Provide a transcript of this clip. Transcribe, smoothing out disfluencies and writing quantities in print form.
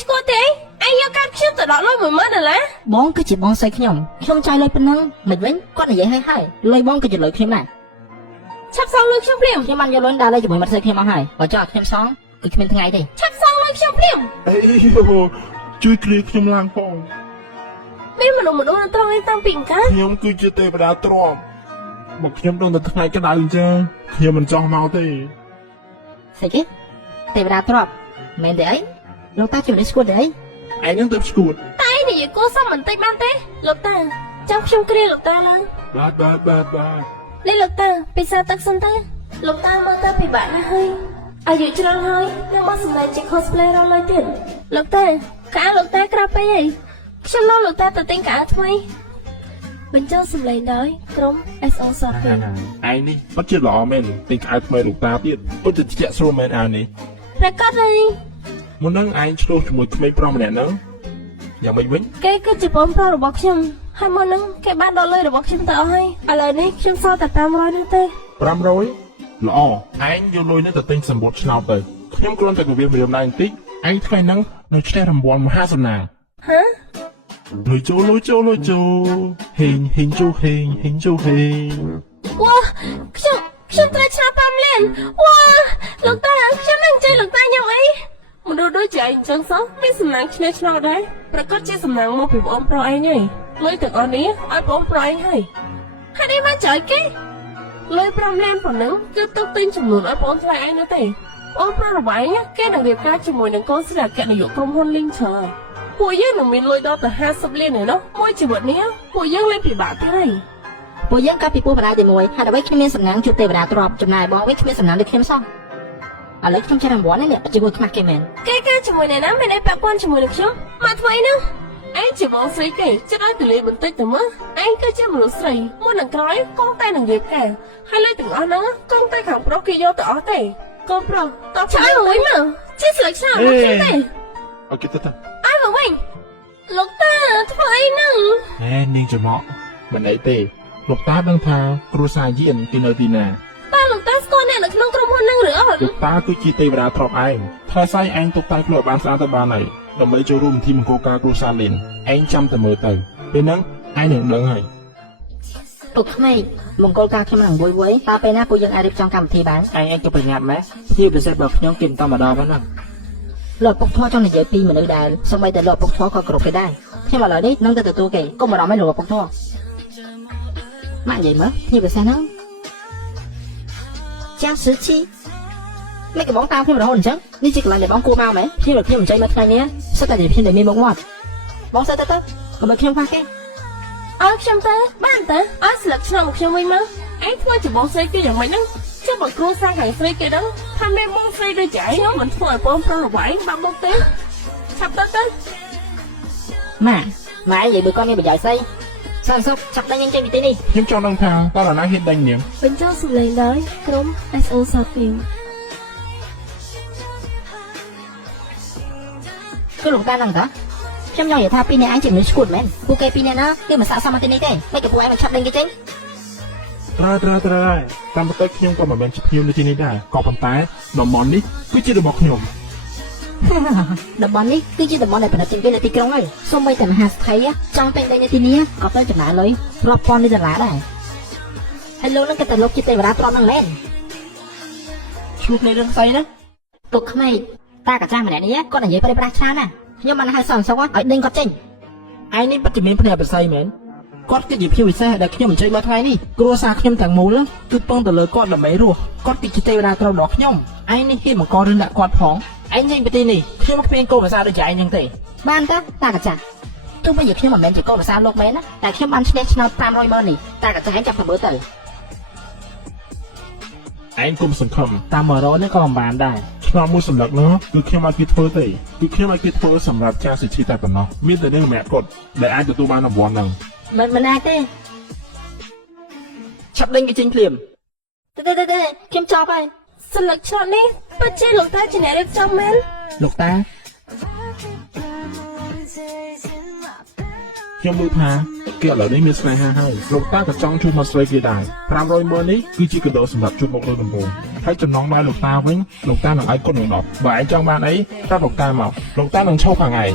ឈ្មោះទេអញយកកាត់ខ្ញុំទៅដល់លុយ10000ដុល្លារបងគឺជាបងស្រីខ្ញុំចាយលុយប៉ុណ្ណឹងមិនវិញគាត់និយាយហើយលុយបងគឺជាលុយខ្ញុំដែរឆាប់សងលុយខ្ញុំភ្លាមខ្ញុំបានយកលុយដើរលេងជាមួយមិត្តស្រីខ្ញុំមកហើយបើចង់ឲ្យខ្ញុំសងគឺគ្មានថ្ងៃទេឆាប់សងលុយខ្ញុំភ្លាមអីជួយគ្រាខ្ញុំឡើងផងមានមនុស្សនៅត្រង់នេះតាំងពីកាលខ្ញុំគឺជាទេវតាទ្រាំមកខ្ញុំដល់តែថ្ងៃក្តៅអញ្ចឹងខ្ញុំមិនចង់មកទេស្អីគេទេវតាទ្រាំមែនទេអីលោកតាជួយនេះស្គួតទេអីឯងនឹងទៅស្គួតតែនិយាយគួរសមបន្តិចបានទេលោកតាចាំខ្ញុំគ្រាលោកតាឡើងបាទនេះលោកតាពិសាទឹកសិនទេលោកតាមើលទៅពិបាកណាស់ហើយអាយុច្រើនហើយនឹងមកសម្ដែងជា cosplay រលុយទៀតលោកតាកៅលោកតាក្រៅពេកអីខ្ញុំនាំលោកតាទៅទិញកៅថ្មីបញ្ចូលសម្លេងដោយក្រុម SO Shopping ឯងនេះពិតជាល្អមែនទិញកៅថ្មីលោកតាទៀតពិតជាជាក់ស្រួលមែនអានេះប្រកាសហើយមុននឹងឯងឆ្លោះជាមួយក្មេងប្រុសម្នាក់ហ្នឹងយ៉ាងម៉េចវិញគេគឺជាបងប្រុសរបស់ខ្ញុំហើយមុននឹងគេបានដកលុយរបស់ខ្ញុំទៅអស់ហើយឥឡូវនេះខ្ញុំសល់តែ500នោះទេ500ល្អឯងយកលុយនេះទៅទិញសម្បត្តិឆ្នោតទៅខ្ញុំគ្រាន់តែគម្រាមរៀបឡើងបន្តិចឯងថ្ងៃហ្នឹងនៅឈ្នះរង្វាន់មហាសំណាងហ៎លុយចូលហេងចូលហេងចូលហេងវ៉ាខ្ញុំត្រូវឆ្នោត5លានវ៉ាលោកតាខ្ញុំនឹងជួយលោកតាខ្ញុំអីមនុស្សដូចជាឯងចឹងសោះមានសំណាងឈ្នះឆ្នោតដែរប្រកាសជាសំណាងមកពីបងប្រុសឯងហើយលុយទាំងអស់នេះឲ្យបងប្រុសឯងហើយហើយនេះមកចោលគេលុយ5លានប៉ុណ្ណឹងគឺទុកទិញចំនួនឲ្យបងថ្លៃឯងនោះទេបងប្រុសរបស់ឯងគេនឹងរៀបការជាមួយនឹងកូនស្រីអគ្គនាយកក្រុមហ៊ុនលីងឆើពួកយើងនឹងមានលុយដល់ទៅ50លានឯណោះមួយជីវិតនេះពួកយើងលេងពិបាកទៀតហើយពួកយើងកាប់ពីពោះបណ្ដាយតែមួយហើយដើម្បីគ្មានសំណាងជួបទេវតាទ្របចំណាយបងវិញគ្មានសំណាងដូចខ្ញុំសោះឥឡូវខ្ញុំចាស់រង្វាន់នេះជាមួយខ្មាស់គេមែនគេជាមួយអ្នកណាមានឯពាក់ព័ន្ធជាមួយនឹងខ្ញុំមកថ្មីនោះឯងជាបងស្រីគេចិត្តឲ្យទលាបន្តិចទៅមើលឯងគឺជាមនុស្សស្រីមុននឹងក្រោយកងតែនឹងរៀបការហើយលុយទាំងអស់ហ្នឹងកងតែខាងប្រុសគេយកទៅអស់ទេកូនប្រុសតបឆ្លើយមួយមកជាស្លឹកឆ្នោតមកខ្ញុំទេអូខេតើឲ្យមកវិញលោកតាធ្វើអីហ្នឹងនាងច្រមុកមិនអីទេលោកតាដឹងថាគ្រួសារយានទីនៅទីណាតើលោកតាស្គាល់អ្នកនៅក្នុងក្រុមហ៊ុនហ្នឹងឬអត់លោកតាគឺជាទេវតាទ្របឯងថែសាយឯងទុកតែខ្លួនបានស្អាតទៅបានហើយដើម្បីចូលរួមទីមង្គលការគ្រួសារលីនឯងចាំតែមើលទៅពេលហ្នឹងឯងនឹងដឹងហើយពុកក្មេងមង្គលការខ្ញុំនឹងវយតើពេលណាពួកយើងអាចរៀបចំកម្មវិធីបានឯងក៏ប្រញាប់ម៉េចជាពិសេសបើខ្ញុំគិតតែម្ដងប៉ុណ្ណឹងលោកពុកធွားចង់និយាយពីមនុស្សដែលសម្បីតែលោកពុកធွားក៏គ្រប់គេដែរខ្ញុំឥឡូវនេះនឹងទៅទទួលគេកុំបារម្ភឲ្យលោកពុកធွားម៉ាក់និយាយមើលជាពិសេសហ្នឹងចាស់ស្ជីមិនក៏បងតាមខ្ញុំរហូតអញ្ចឹងនេះជាកន្លែងដែលបងគួរមកមែនខ្ញុំមិនចេញមកថ្ងៃនេះសិតតែខ្ញុំដែលមានមុខមាត់បងសិតទៅកុំឲ្យខ្ញុំខ្វះគេឲ្យខ្ញុំទៅបានតើឲ្យស្លឹកឆ្នោតមកខ្ញុំវិញមកឯងធ្វើជាបងស្រីគេយ៉ាងម៉េចហ្នឹងចាំបើគ្រូសាខាងស្រីគេដឹងថាមានបងស្រីដូចជាឯងខ្ញុំមិនធ្វើឲ្យបងប្រុសរបស់ឯងបាក់មុខទេឆាប់ទៅម៉ានិយាយបើគាត់មានប្រយោជន៍ស្អីសានសុកចាប់ដៃយើងចេញពីទីនេះខ្ញុំចង់ដឹងថាតើនរណាហ៊ានដេញនាងបញ្ចូលសម្លេងដោយក្រុម SO Shopping គឺលោកតាហ្នឹងតាខ្ញុំចង់និយាយថាពីអ្នកឯងជាមនុស្សឈួតមែនពួកគេពីអ្នកណាគេមិនសាកសមមកទីនេះទេមិនក៏ពួកឯងមកឆាប់ដេញគេចេញត្រូវតាមពិតខ្ញុំក៏មិនមែនជាភ្ញៀវនៅទីនេះដែរក៏ប៉ុន្តែតំបន់នេះគឺជារបស់ខ្ញុំតំបន់នេះគឺជាតំបន់ដែលផលិតជាងគេនៅទីក្រុងហើយសូម្បីតែមហាស្ថិយចង់តែងដីនៅទីនេះក៏ទៅចំណាយលុយរាប់ពាន់លានដុល្លារដែរហើយលោកនឹងគេតែលោកជាទេវតាទ្រាំហ្នឹងមែនជួបในរឿងស្អីណាពុកក្មេងតាកាចាស់ម្នាក់នេះគាត់និយាយប្រិប្រាស់ច្រើនណាស់ខ្ញុំបានហៅសនសុកឲ្យដេញគាត់ចេញឯងនេះពិតជាមានភ្នែកប្រស័យមែនគាត់គឺជាភ្ញៀវពិសេសដែលខ្ញុំអញ្ជើញមកថ្ងៃនេះគ្រួសារខ្ញុំទាំងមូលគឺពឹងទៅលើគាត់ដើម្បីរស់គាត់គឺជាទេវតាទ្រព្យរបស់ខ្ញុំឯងនេះហ៊ានបង្ករឿងដាក់គាត់ផងឯងចេញពីទីនេះខ្ញុំគ្មានកូនប្រសារដូចជាឯងហ្នឹងទេបានតាកាចាស់ទោះបីជាខ្ញុំមិនមែនជាកូនប្រសារលោកមែនណាតែខ្ញុំបានឈ្នះឆ្នោត500,000នេះតាកាចាស់ឯងចាប់ទៅមើលទៅឯងគុំសង្ឃឹមតាម100នេះក៏មិនបានដែរឆ្នោតមួយសម្លឹកនោះគឺខ្ញុំអាចគេធ្វើទេគឺខ្ញុំអាចគេធ្វើសម្រាប់ចាស់សិទ្ធិតែប៉ុណ្ណោះមានតែនឹងម្នាក់គាត់ដែលអាចទទួលបានរង្វាន់ហ្នឹងមិនអាចទេឆាប់ដេញគេចេញភ្លាមទេខ្ញុំចប់ហើយស្លឹកឆ្នោតនេះពិតជាលោកតាជាអ្នករៀបចំមែនលោកតា ខ្ញុំឮថាគេឥឡូវនេះមានស្នេហាហើយលោកតាក៏ចង់ជួបមកស្រីគេដែរ500ម៉ឺននេះគឺជាកដោសម្រាប់ជួបមកលើដំបូងហើយចំណងដែរលោកតាវិញលោកតានឹងឲ្យគុណនឹង10បើឯងចង់បានអីប្រាប់លោកតាមកលោកតានឹងឈប់ខាងឯង